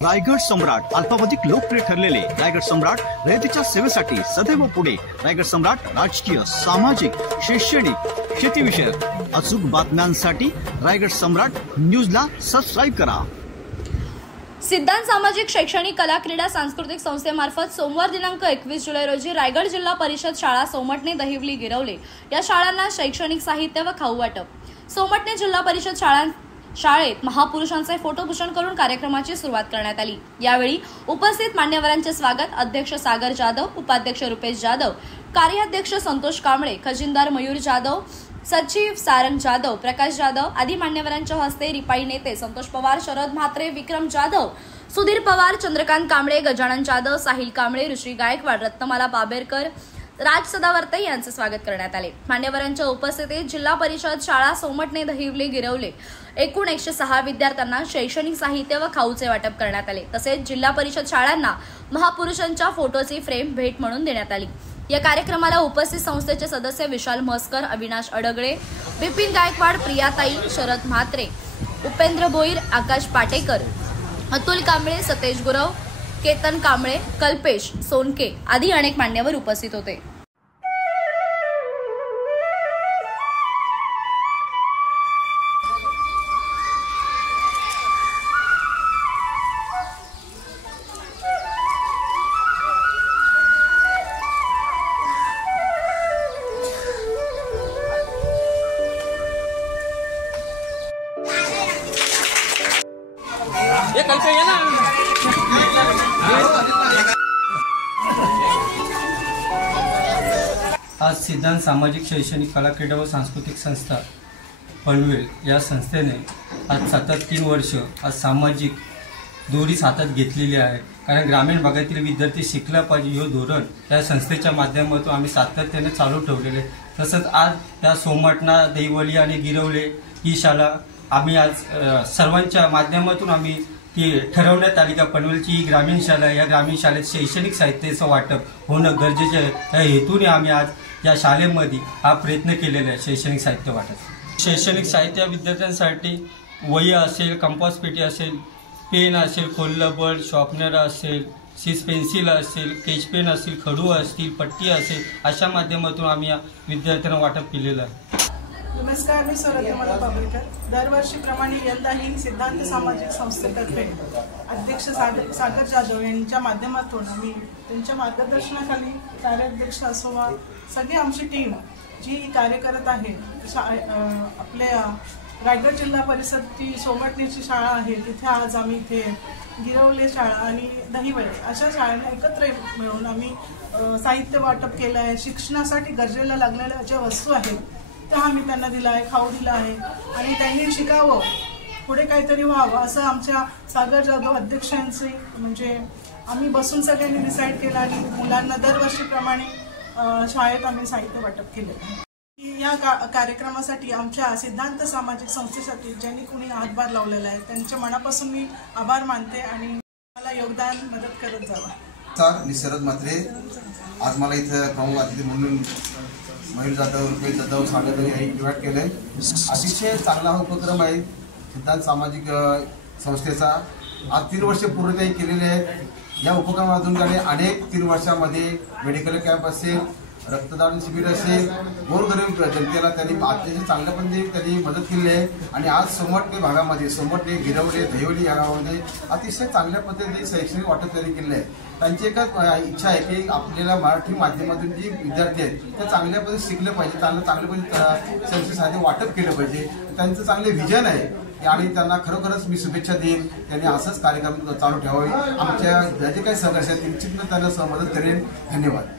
रायगड सम्राट अल्पावधिक लोकप्रिय ठरलेले रायगड सम्राट रयतेच्या सेवेसाठी सदैव पुढे। रायगड सम्राट राजकीय, सामाजिक, शैक्षणिक, शेतीविषयक अचूक बातम्यांसाठी रायगड सम्राट न्यूजला सबस्क्राइब करा। सिद्धांत सामाजिक, शैक्षणिक, कला, क्रीडा, सांस्कृतिक संस्थेमार्फत सोमवार दिनांक 21 जुलै रोजी रायगड जिल्हा परिषद शाळा सोमटणे, दहिवली, गिरवले या शाळांना शैक्षणिक साहित्य व खाऊ वाटप। सोमटणे जिल्हा परिषद शाळेत महापुरुषांचे फोटोभूषण करून कार्यक्रमाची सुरुवात करण्यात आली। यावेळी उपस्थित मान्यवरांचे स्वागत अध्यक्ष सागर जाधव, उपाध्यक्ष रुपेश जाधव, कार्याध्यक्ष संतोष कांबळे, खजिनदार मयूर जाधव, सचिव सारंग जाधव, प्रकाश जाधव आदी मान्यवरांच्या हस्ते रिपाई नेते संतोष पवार, शरद म्हात्रे, विक्रम जाधव, सुधीर पवार, चंद्रकांत कांबळे, गजानन जाधव, साहिल कांबळे, ऋषी गायकवाड, रत्नमाला बाबेरकर, राज सदावर्ते यांचे स्वागत करण्यात आले। मान्यवरांच्या उपस्थितीत जिल्हा परिषद शाळा सोमटणे, दहिवली, गिरवले एकूण 106 विद्यार्थ्यांना शैक्षणिक साहित्य व खाऊचे वाटप करण्यात आले। तसेच जिल्हा परिषद शाळांना महापुरुषांच्या फोटोची फ्रेम भेट म्हणून देण्यात आली। या कार्यक्रमाला उपस्थित संस्थेचे सदस्य विशाल म्हसकर, अविनाश अडगळे, विपिन गायकवाड, प्रियाताई, शरद म्हात्रे, उपेंद्र भोईर, आकाश पाटेकर, अतुल कांबळे, सतेज गुरव, केतन कांबळे, कल्पेश सोनके आदी अनेक मान्यवर उपस्थित होते। ये कल पे है ना। आज सिद्धांत सामाजिक, शैक्षणिक, कला, क्रीडा व सांस्कृतिक संस्था पनवेल या संस्थेने आज सतत 3 वर्ष आज सामाजिक दोरीच हातात घेतलेली आहे। कारण ग्रामीण भागातील विद्यार्थी शिकला पाहिजे हे धोरण या संस्थेच्या माध्यमातून आम्ही सातत्याने चालू ठेवलेले। तसंच आज या सोमटणा, दहिवली आणि गिरवले ही शाळा आम्ही आज सर्वांच्या माध्यमातून आम्ही ती ठरवण्यात आली का पनवेलची ही ग्रामीण शाळा, या ग्रामीण शाळेत शैक्षणिक साहित्याचं वाटप होणं गरजेचं आहे। या हेतूने आम्ही आज या शाळेमध्ये हा प्रयत्न केलेला आहे शैक्षणिक साहित्य वाटप। शैक्षणिक साहित्य विद्यार्थ्यांसाठी वही असेल, कंपास पेटी असेल, पेन असेल, खोलरबर, शॉर्पनर असेल, सीस पेन्सिल असेल, स्केच पेन असेल, खडू असतील, पट्टी असेल, अशा माध्यमातून आम्ही या विद्यार्थ्यांना वाटप केलेलं आहे। नमस्कार, मी रत्नमाला बाबेरकर। दरवर्षीप्रमाणे यंदाही सिद्धांत सामाजिक संस्थेतर्फे अध्यक्ष सागर जाधव यांच्या माध्यमातून आम्ही त्यांच्या मार्गदर्शनाखाली कार्याध्यक्ष असो वा सगळी आमची टीम जी कार्य करत आहे, आपल्या रायगड जिल्हा परिषद ती सोमटणेची शाळा आहे, तिथे आज आम्ही इथे गिरवले शाळा आणि दहिवळे अशा शाळांना एकत्र मिळून आम्ही साहित्य वाटप केलं आहे। शिक्षणासाठी गरजेला लागलेल्या ज्या वस्तू आहेत त्या आम्ही त्यांना दिला आहे, खाऊ दिला आहे आणि त्यांनी शिकावं, पुढे काहीतरी व्हावं असं आमच्या सागर जाधव अध्यक्षांचे म्हणजे आम्ही बसून सगळ्यांनी डिसाईड केलं आणि मुलांना दरवर्षीप्रमाणे शाळेत आम्ही साहित्य वाटप केलेलं आहे। या कार्यक्रमासाठी आमच्या सिद्धांत सामाजिक संस्थेसाठी ज्यांनी कुणी हातभार लावलेला आहे त्यांच्या मनापासून मी आभार मानते आणि मला योगदान मदत करत जावं। सर, मी शरद म्हात्रे। आज मला इथं प्रमुख अतिथी म्हणून मयूर जाधव, रुपेश जाधव, सागर यांनी इन्व्हाइट केले। अतिशय चांगला हा उपक्रम आहे सिद्धांत सामाजिक संस्थेचा। आज 3 वर्ष पूर्ण त्यांनी केलेले आहेत। या उपक्रमातून अनेक 3 वर्षामध्ये मेडिकल कॅम्प असेल, रक्तदान शिबिर असेल, गोरगरीब जनतेला त्यांनी अतिशय चांगल्या पद्धतीने त्यांनी मदत केली आहे। आणि आज सोमटणे भागामध्ये, सोमटणे, गिरवले, दहिवली या गावामध्ये अतिशय चांगल्या पद्धतीने शैक्षणिक वाटप त्यांनी केले आहे। त्यांची एकच इच्छा आहे की आपल्याला मराठी माध्यमातून जे विद्यार्थी आहेत ते चांगल्या पद्धतीने शिकले पाहिजे, चांगल्या पद्धतीने शैक्षणिक साहित्य वाटप केलं पाहिजे। त्यांचं चांगले विजन आहे आणि त्यांना खरोखरच मी शुभेच्छा देईन। त्यांनी असंच कार्यक्रम चालू ठेवावे। आमच्या जे काही संघर्ष आहेत निश्चितच त्यांना मदत करेन। धन्यवाद।